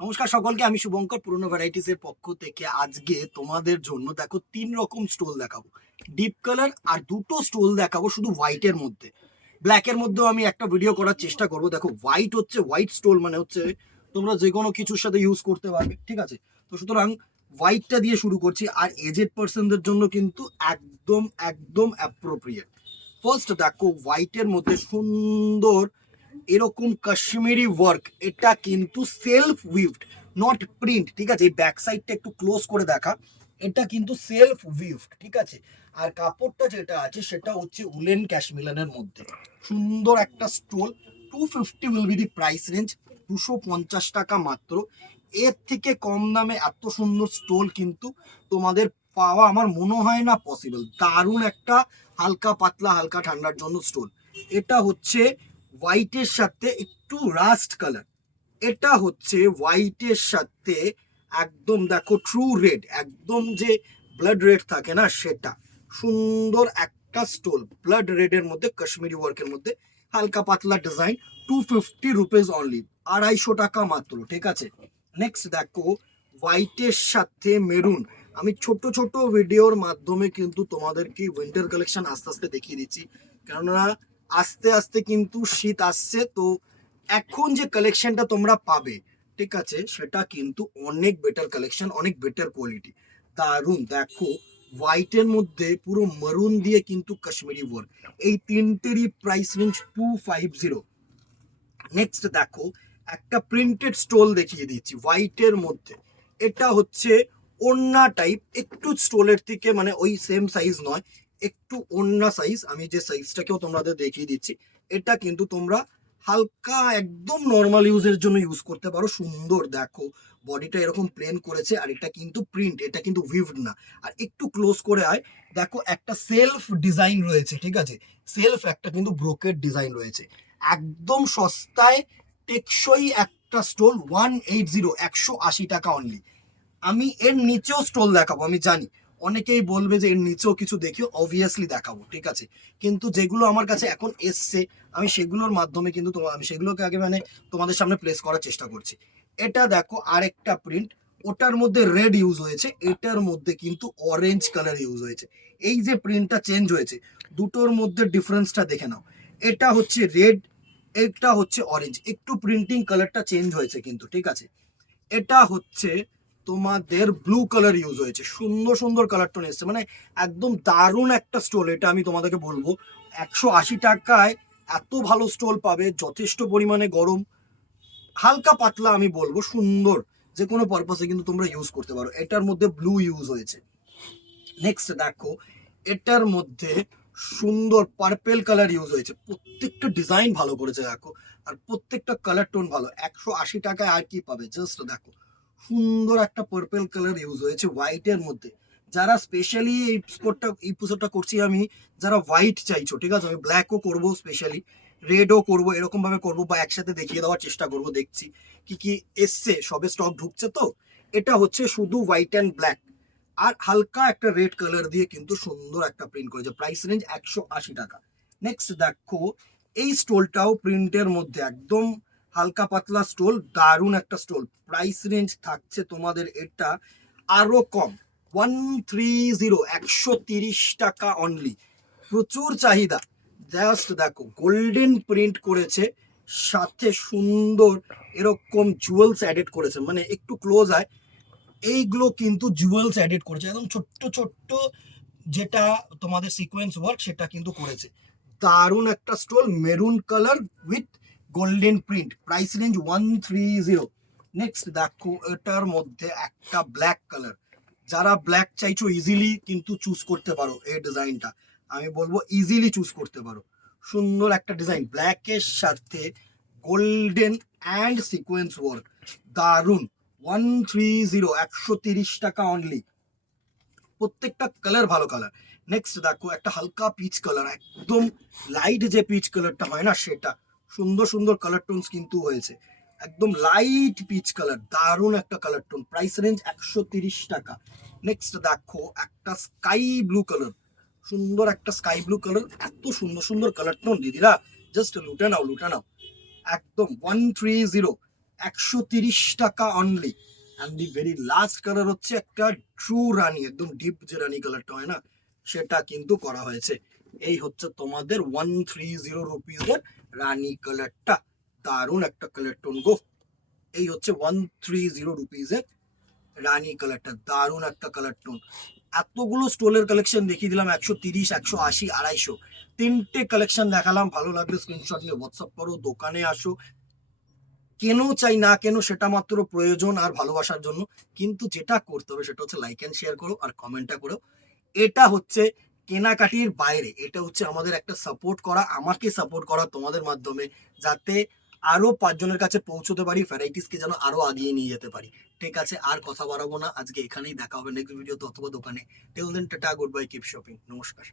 নমস্কার সকলকে, আমি শুভঙ্কর পুরনো ভ্যারাইটিস এর পক্ষ থেকে আজকে তোমাদের জন্য দেখো 3 রকম স্টোল দেখাবো। ডিপ কালার আর দুটো স্টোল দেখাবো শুধু হোয়াইটের মধ্যে। ব্ল্যাকের মধ্যেও আমি একটা ভিডিও করার চেষ্টা করব। দেখো হোয়াইট স্টোল মানে হচ্ছে তোমরা যে কোনো কিছুর সাথে ইউজ করতে পারবে, ঠিক আছে? তো সুতরাং হোয়াইটটা দিয়ে শুরু করছি, আর এজেড পার্সনদের জন্য কিন্তু একদম একদম অ্যাপ্রোপ্রিয়েট। ফার্স্ট দেখো হোয়াইটের মধ্যে সুন্দর এরকম কাশ্মীরি ওয়ার্ক, এটা কিন্তু সেলফ উইভড, নট প্রিন্ট, ঠিক আছে? এই ব্যাক সাইডটা একটু ক্লোজ করে দেখা, এটা কিন্তু সেলফ উইভড, ঠিক আছে? আর কাপড়টা যেটা আছে সেটা হচ্ছে উলেন ক্যাশমিলানের মধ্যে। সুন্দর একটা stole. 250 will be the price range, 250 টাকা মাত্র। এর থেকে কম দামে এত সুন্দর স্টোল কিন্তু তোমাদের পাওয়া আমার মনে হয় না পসিবল। দারুণ একটা হালকা পাতলা হালকা ঠান্ডার জন্য স্টোল। এটা হচ্ছে হোয়াইটের সাথে একটু রাস্ট কালার, এটা হচ্ছে হোয়াইটের সাথে একদম দেখো ট্রু রেড, একদম যে ব্লাড রেড থাকে না সেটা। সুন্দর একটা স্টোল ব্লাড রেডের মধ্যে কাশ্মীরি ওয়ার্কের মধ্যে হালকা পাতলা ডিজাইন। 250 রুপিস অনলি, 250 টাকা মাত্র, ঠিক আছে? নেক্সট দেখো হোয়াইটের সাথে মেরুন। আমি ছোট ছোট ভিডিওর মাধ্যমে কিন্তু তোমাদেরকে উইন্টার কালেকশন আস্তে আস্তে দেখিয়ে দিচ্ছি, কেননা আস্তে আস্তে কিন্তু শীত আসছে। তো এখন যে কালেকশনটা তোমরা পাবে, ঠিক আছে, সেটা কিন্তু অনেক বেটার কালেকশন, অনেক বেটার কোয়ালিটি। দারুন দেখো, হোয়াইটের মধ্যে পুরো মারুন দিয়ে কিন্তু কাশ্মীরি ওয়ার্ক। এই তিনটেরই প্রাইস রেঞ্জ 250। নেক্সট দেখো একটা প্রিন্টেড স্টোল দেখিয়ে দিচ্ছি হোয়াইটের মধ্যে। এটা হচ্ছে ওন্না টাইপ, একটু স্টোলের থেকে মানে ওই সেম সাইজ নয়, একটু ওন্না সাইজ। আমি যে সাইজটাকেও তোমাদের দেখিয়ে দিচ্ছি, এটা কিন্তু তোমরা হালকা একদম নর্মাল ইউজের জন্য ইউজ করতে পারো। সুন্দর দেখো, বডিটা এরকম প্লেন করেছে, আর এটা কিন্তু প্রিন্ট, এটা কিন্তু উইভড না। আর একটু ক্লোজ করে আয়, দেখো একটা সেলফ ডিজাইন রয়েছে, ঠিক আছে? সেলফ একটা কিন্তু ব্রোকেড ডিজাইন রয়েছে। একদম সস্তায় টেকসই একটা স্টোল, 180 টাকা অনলি। আমি এর নিচেও স্টোল দেখাবো, আমি জানি অনেকেই বলবে যে এর নিচেও কিছু দেখিও, অবভিয়াসলি দেখাবো, ঠিক আছে? কিন্তু যেগুলো আমার কাছে এখন এসছে আমি সেগুলোর মাধ্যমে কিন্তু আমি সেগুলোকে আগে মানে তোমাদের সামনে প্লেস করার চেষ্টা করছি। এটা দেখো আরেকটা প্রিন্ট, ওটার মধ্যে রেড ইউজ হয়েছে, এটার মধ্যে কিন্তু অরেঞ্জ কালার ইউজ হয়েছে। এই যে প্রিন্টটা চেঞ্জ হয়েছে, দুটোর মধ্যে ডিফারেন্সটা দেখে নাও। এটা হচ্ছে রেড, এটা হচ্ছে অরেঞ্জ, একটু প্রিন্টিং কালারটা চেঞ্জ হয়েছে কিন্তু, ঠিক আছে? এটা হচ্ছে তোমাদের ব্লু কালার ইউজ হয়েছে, সুন্দর সুন্দর কালার টোন এসছে, মানে একদম দারুণ একটা স্টোল। এটা আমি তোমাদেরকে বলবো 180 টাকায় এত ভালো স্টোল পাবে, যথেষ্ট পরিমাণে গরম, হালকা পাতলা, আমি বলবো সুন্দর, যে কোনো পারপাসে কিন্তু তোমরা ইউজ করতে পারো। এটার মধ্যে ব্লু ইউজ হয়েছে। নেক্সট দেখো এটার মধ্যে সুন্দর পার্পেল কালার ইউজ হয়েছে, প্রত্যেকটা ডিজাইন ভালো করেছে দেখো, আর প্রত্যেকটা কালার টোন ভালো। 180 টাকায় আর কি পাবে, জাস্ট দেখো সুন্দর একটা পার্পেল কালার ইউজ হয়েছে হোয়াইটের মধ্যে। যারা স্পেশালি এই এপিসোডটা করছি আমি, যারা হোয়াইট চাইছো, ঠিক আছে? আমি ব্ল্যাকও করবো, স্পেশালি রেডও করবো, এরকম ভাবে করবো, বা একসাথে দেখিয়ে দেওয়ার চেষ্টা করবো। দেখছি কি কি এসছে, সবে স্টক ঢুকছে তো। এটা হচ্ছে শুধু হোয়াইট অ্যান্ড ব্ল্যাক, আর হালকা একটা রেড কালার দিয়ে কিন্তু সুন্দর একটা প্রিন্ট করেছে। প্রাইস রেঞ্জ 180 টাকা। নেক্সট দেখো এই স্টোলটাও প্রিন্টের মধ্যে, একদম হালকা পাতলা স্টোল, দারুণ একটা স্টোল। প্রাইস রেঞ্জ থাকছে তোমাদের এটা আরো কম, 130 টাকা অনলি। প্রচুর চাহিদা। জাস্ট দেখো গোল্ডেন প্রিন্ট করেছে, সাথে সুন্দর এরকম জুয়েলস অ্যাডেড করেছে, মানে একটু ক্লোজ আয়, এইগুলো কিন্তু জুয়েলস অ্যাডেড করেছে, একদম ছোট্ট ছোট্ট যেটা তোমাদের সিকোয়েন্স ওয়ার্ক সেটা কিন্তু করেছে। দারুণ একটা stole, maroon colour with golden print, price range 130। Next দেখো এটার মধ্যে একটা ব্ল্যাক কালার, যারা ব্ল্যাক চাইছো ইজিলি কিন্তু চুজ করতে পারো এই ডিজাইনটা, আমি বলবো ইজিলি চুজ করতে পারো। সুন্দর একটা ডিজাইন ব্ল্যাকের সাথে গোল্ডেন অ্যান্ড সিকোয়েন্স ওয়ার্ক, দারুণ। 130 টাকা অনলি, প্রত্যেকটা কালার ভালো কালার। নেক্সট দেখো একটা হালকা পিচ কালার, একদম লাইট যে পিচ কালারটা হয় না সেটা, সুন্দর সুন্দর কালার টোনস কিন্তু হয়েছে, একদম লাইট পিচ কালার, দারুণ একটা কালার টোন। প্রাইস রেঞ্জ 130 টাকা। নেক্সট দেখো একটা স্কাই ব্লু কালার, সুন্দর একটা স্কাই ব্লু কালার, এত সুন্দর সুন্দর কালার টোন দিদিরা, জাস্ট লুটে নাও লুটে নাও। একদম 130। 130 টাকা only. And the very last colour হচ্ছে একটা ট্রু রানী, একদম ডিপ যে রানী কালারটা হয় না, সেটা কিন্তু করা হয়েছে। এই হচ্ছে তোমাদের 130 রুপিজের রানী কালারটা। দারুণ একটা কালার টোন গো। এই হচ্ছে 130 রুপিজের রানী কালারটা, দারুণ একটা কালার টোন। এতগুলো স্টোলের কালেকশন দেখিয়ে দিলাম, 130, 180, 250, তিনটে কালেকশন দেখালাম। ভালো লাগলে স্ক্রিনশট নিয়ে হোয়াটসঅ্যাপ করো, দোকানে আসো। কেন চাই না কেন সেটা মাত্র প্রয়োজন আর ভালোবাসার জন্য, কিন্তু যেটা করতে হবে সেটা হচ্ছে লাইক অ্যান্ড শেয়ার করো আর কমেন্টটা করো। এটা হচ্ছে কেনাকাটির বাইরে, এটা হচ্ছে আমাদের একটা সাপোর্ট করা, আমাকে সাপোর্ট করা তোমাদের মাধ্যমে, যাতে আরো 5 জনের কাছে পৌঁছতে পারি, ভ্যারাইটিসকে যেন আরো আগিয়ে নিয়ে যেতে পারি। ঠিক আছে, আর কথা বাড়াবো না, আজকে এখানেই দেখা হবে নেক্সট ভিডিওতে অথবা দোকানে। Till then tata, good bye, keep shopping, নমস্কার।